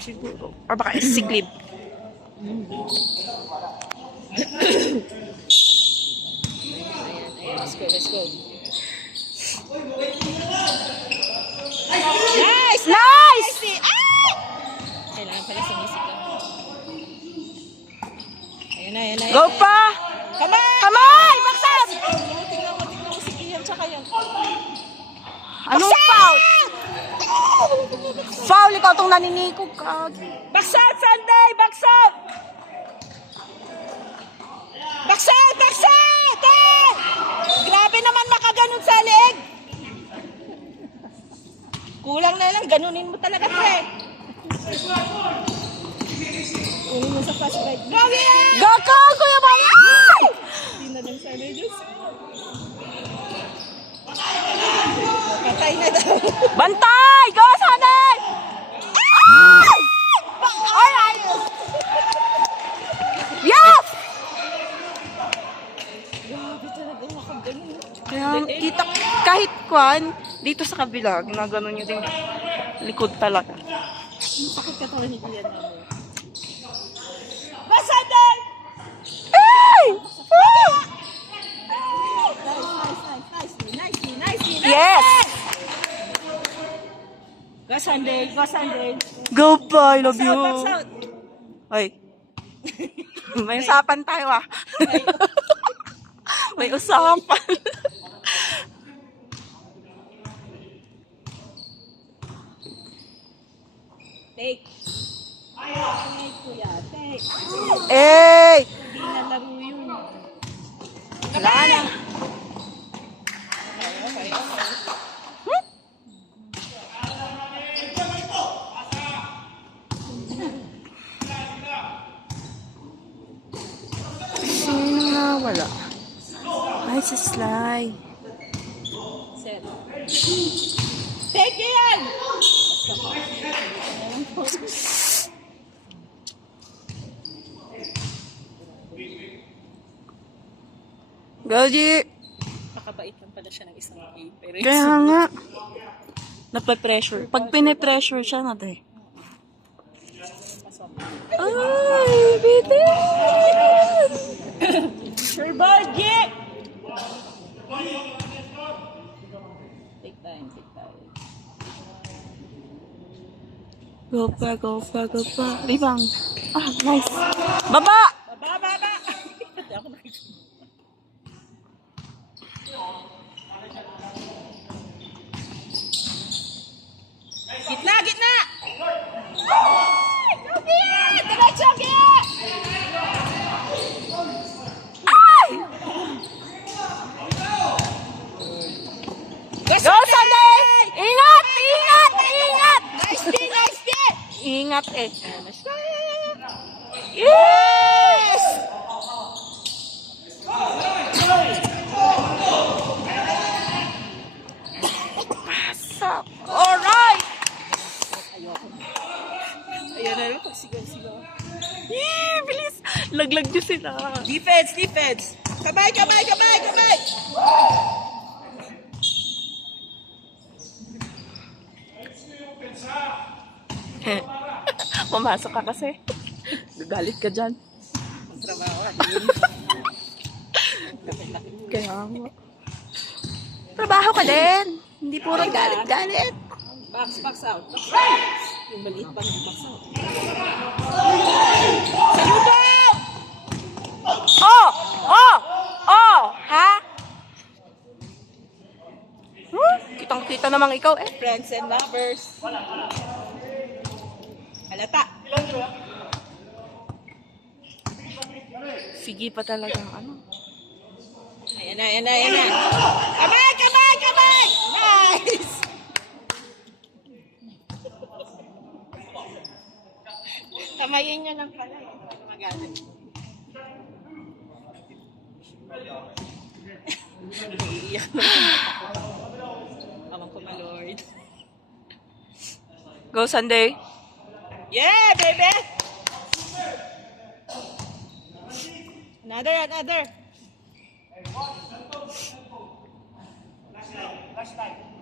Siguro. Or baka siglib. Let's go, let's go. Nice! Nice! Ay! Kailangan pala sumisip ka. Ayan na, ayan na. Go pa! Kamay! Kamay! Baksan! Tingnan mo si Kian tsaka yan. Anong foul? Foul, ikaw itong naninikog ka. Baksat, Sunday! Baksat! Baksat! Baksat! Eh! Grabe naman nakaganon sa leeg. Kulang na lang, ganunin mo talaga, pre. Kunin mo sa flashlight. Go, Ian! Go ka, Kuya Bayan! Hindi na lang sana, Diyos. Patay na daw. Bantay! Go, Sunday! Ay! Alright! Yes! Grabe talaga, nakaganon. Kaya kita, kahit kwan, dito sa kabila, ginaganon nyo din likod talaga. Sakit ka talaga ni Ian. Basaday! Ay! Woo! Nicely. Yes! Go Sunday, go Sunday. Go pa, I love you. Box out. Ay. May usapan tayo ah. May usapan. Take. Take, kuya. Take. Eh! Hindi na laro yun. Wala na. Okay. Sino na wala? Ay, si Sly. Set. Take yan! Gaji! Pakabait lang pala siya ng isang game. Pero Kaya nga. Nape-pressure. Pag pine-pressure siya na tayo. Ay, bitin! Sure, Buddy! Take time. Go pa. Ribang. Ah, nice. Baba! Baba! Hindi ako nakikita. Gitna! Jogi! Diretso, Jogi! Ay! Go, Go, Sunday! Ingat! Nice day! Ingat eh. Yes! Yes! Pasok. Alright! Ayan na lang, pagsigaw-sigaw. Bilis! Laglag nyo sila. Defense! Kamay! Pumasok ka kasi. Gagalit ka dyan. Trabaho. Kaya nga. Trabaho ka din. Hindi puro galit-galit. Box out. Yung maliit pa ng box out. Ha? Kitang-kita namang ikaw eh. Friends and lovers. Halata. Sige pa talaga. Ano? Ayan na. Kamay! Nice! Kamayin nyo lang pala. Magalit. Iiyak naman ako. Amang ko, my Lord. Go, Sunday. Yeah, baby! Another.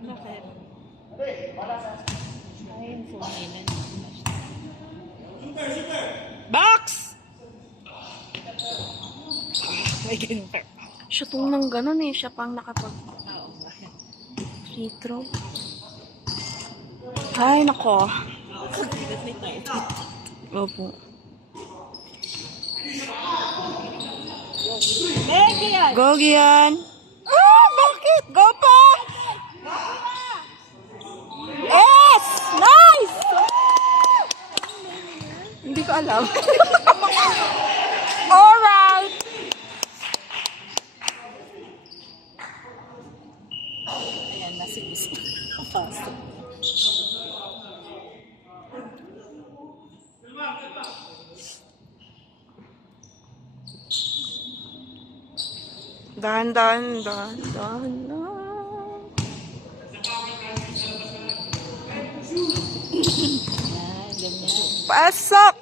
Bakit? Ay, yung phone nila. May ganun pa. Siya tong nang ganun eh. Siya pang nakapag Oo. free throw. Ay, nako. Kagilat nito ito. Opo. Thank you yan. Go, Gian. Ah, bakit? Go pa! Yes! Nice! Hindi ko alam. Alright! Ayan, nasilis. Fast. Dahan, dahan, dahan, dahan, dahan. Yan, ganyan. Pasok!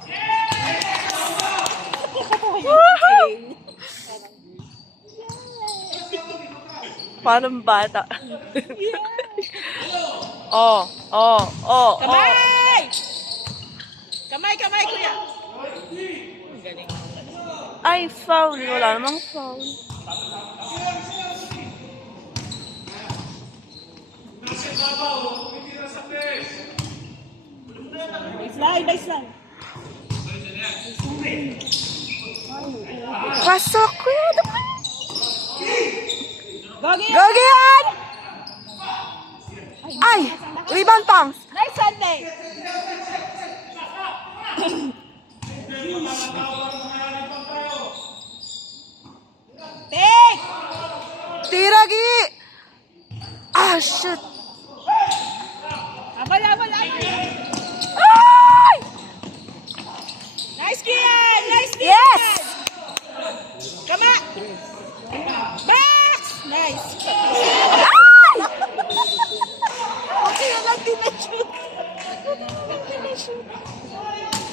Parang bata. Oh, oh, oh, oh. Kamay! Kamay, kamay, kuya. Ang galing. Ay, foul. Wala namang foul. Baseline. Pasok, kuya. Gogi! Gagian! Ay! Rebound pang! Nice Sunday! Take! Tiragi! Ah, shit! Abala. Ay! Nice Kian! Nice Kian! Yes! Kama! Box! Nice! Ay! Okay na lang din na-shoot.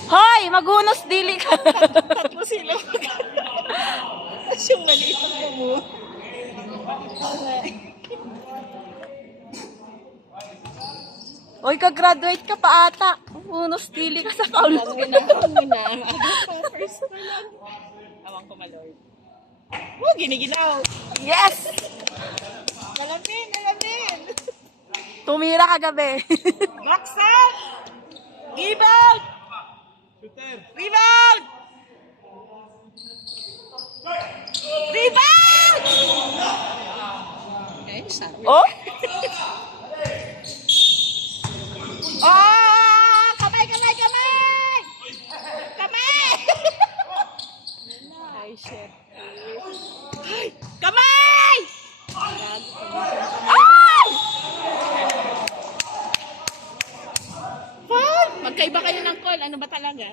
Hoy! Maghunos dili ka! Tatlo sila. Tapos yung maliit ang mo. Hoy, ka-graduate ka pa ata. Maghunos dili ka sa foul. Ang muna. First na lang. Awang ko malord. Oh, giniginaw. Yes! Nalamin. Tumira kagabi. Box up! Rebound! Rebound! Rebound! Okay, sorry. Oh? Oh! Kamay! Ay, shit. Kamay! Ay! Paul, magkaiba kayo ng call. Ano ba talaga?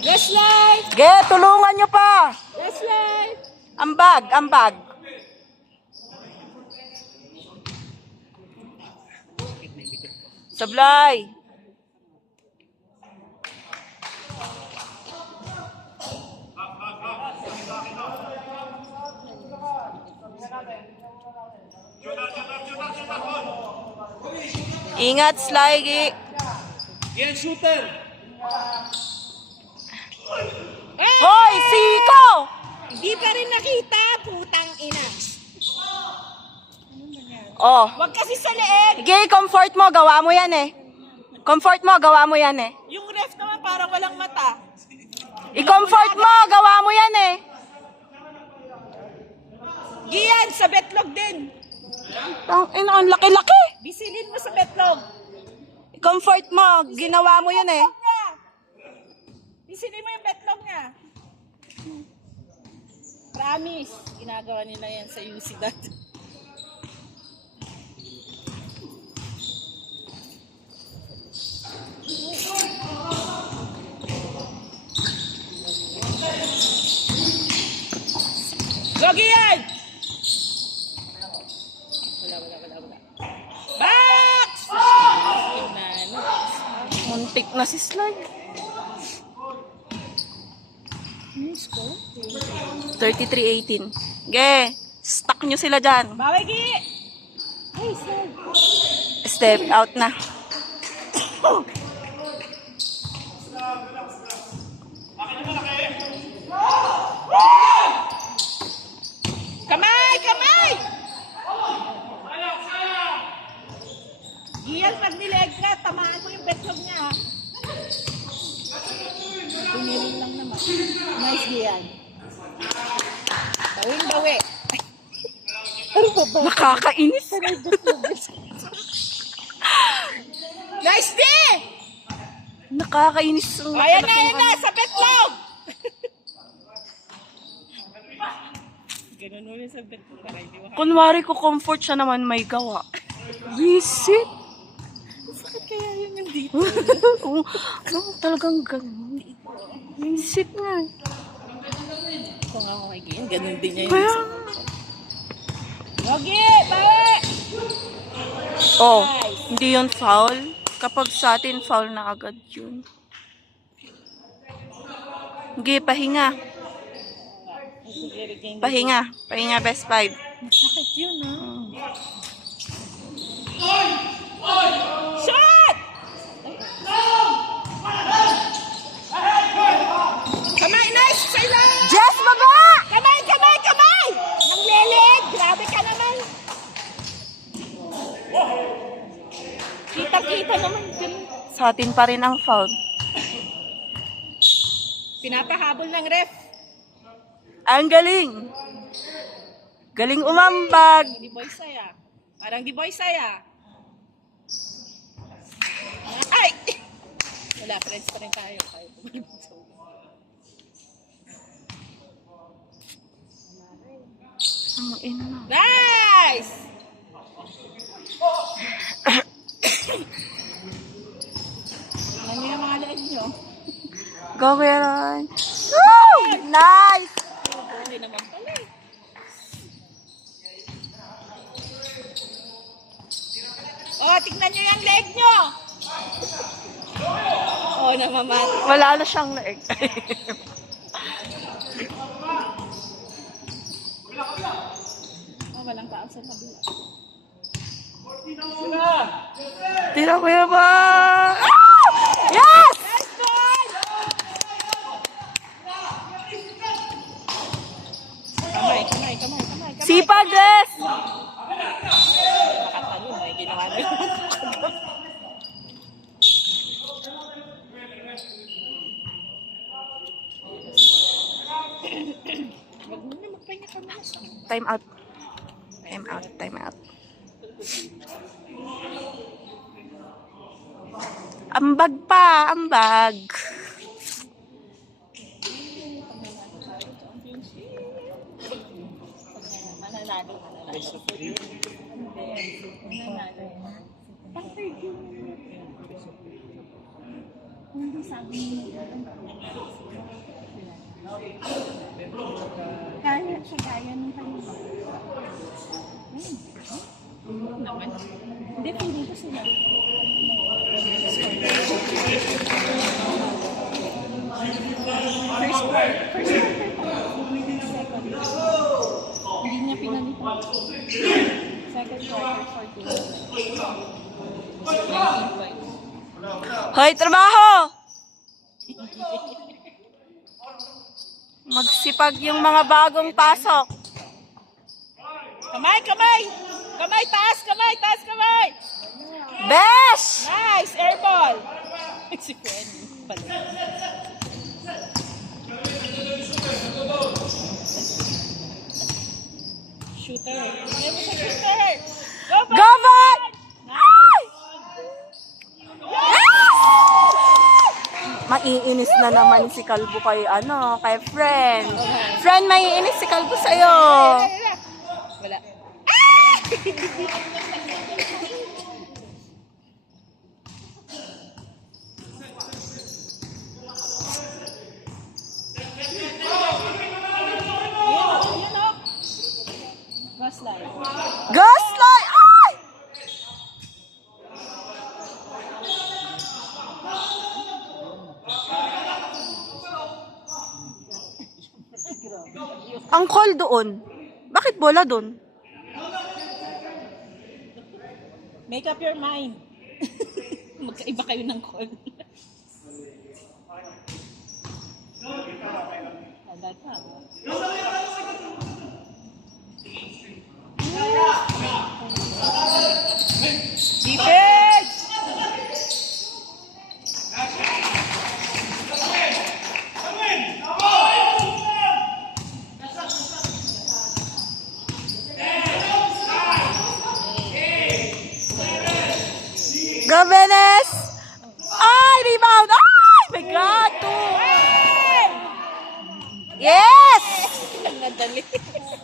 Gaslight! Ge, tulungan nyo pa! Gaslight! Ambag. Sablay. Ingat, Slygi. Yan, shooter! Hoy, Siko! Hindi pa rin nakita, putang ina. Oh. Huwag kasi sa leeg. Sige, comfort mo. Gawa mo yan eh. Gawa mo yan eh. Yung ref naman parang walang mata. I-comfort mo. Gawa mo yan eh. Gian, sa betlog din. Ang laki-laki. Bisilin mo sa betlog. I-comfort mo. Ginawa mo yan eh. Bisilin mo yung betlog niya. Promise. Ginagawa nila yan sa UC dati. Gogi yan! Wala. Box! Yung nano. Muntik na si Sly. Yung score? 33-18. Ge, stuck nyo sila dyan. Bawi, Gi! Ay, sir. Step out na. Kamay! Kamay! Gian, pag nilegra, tamaan mo yung betlog niya, ha? Tumirin lang naman. Nice, Gian. Bawing bawi. Nakakainis. Nice, D! Nakakainis. Ayan na, sa betlog! Ganun ulit sa betlog. Para hindi mo Kunwari ko comfort siya naman may gawa. Visit. sakit kaya yun yung dito. Oo, talagang ganun. Visit nga. Kung ako kay Gian, ganun din niya Kaya, yung Yogi! Bawi! oh, hindi yun foul. Kapag sa atin, foul na agad yun. Sige, pahinga. Pahinga. Pahinga, best 5. Sakit yun, ha? Shot! Kamay, nice! Sa'yo! Jess, baba! Kamay, kamay, kamay! Nang leleg! Grabe ka naman! Kita-kita naman dyan. Sa atin pa rin ang foul. Pinapahabol ng ref. Ang galing! Galing umambag! Di boy saya. Parang di boy saya. Ay! Wala, friends pa rin tayo. Ang ina. Nice! Ano yung mga leeg nyo? Go, Meron! Woo! Nice! Hindi naman pala eh. Oh, tignan nyo yung leg nyo! Oh, namamati. Wala na siyang leg. Oh, walang tao sa kabila. Tira ko yun ba? Ah! Yes! Nice ball! Kamay, kamay, kamay, kamay, kamay. Sipag, Jess! Nakatalo, may ginawa na yun. Wag mo na, magpahinga ka muna. Time out. Time out, time out. Ambag pa, ambag. Mananalo, mananalo. Mananalo. Hindi sabi niya. Kaya siya, kaya nung kanina. Naman. Hindi, pili ko sila. First quarter pa. Second. Hindi niya pinalitan. Second quarter, 14. 19 points. Hoy, trabaho! Magsipag yung mga bagong pasok. Kamay, kamay! Kamay, taas, kamay, taas, kamay! Besh! Nice! Air ball! Si Frenny pala. Shooter. Ayaw mo sa shooter! Go, Go, Van! Nice! Maiinis na naman si Kalbo kay kay friend. Friend, maiinis si Kalbo sa'yo. Wala. Yun o. Gaslight. Gaslight! Ay! Ang call doon. Bakit bola doon? Make up your mind. Magkaiba kayo ng call. Tandaan pa. Defense! Go, Benes! Ay, rebound! Ay, my God! Two! Yes! Ang nadali.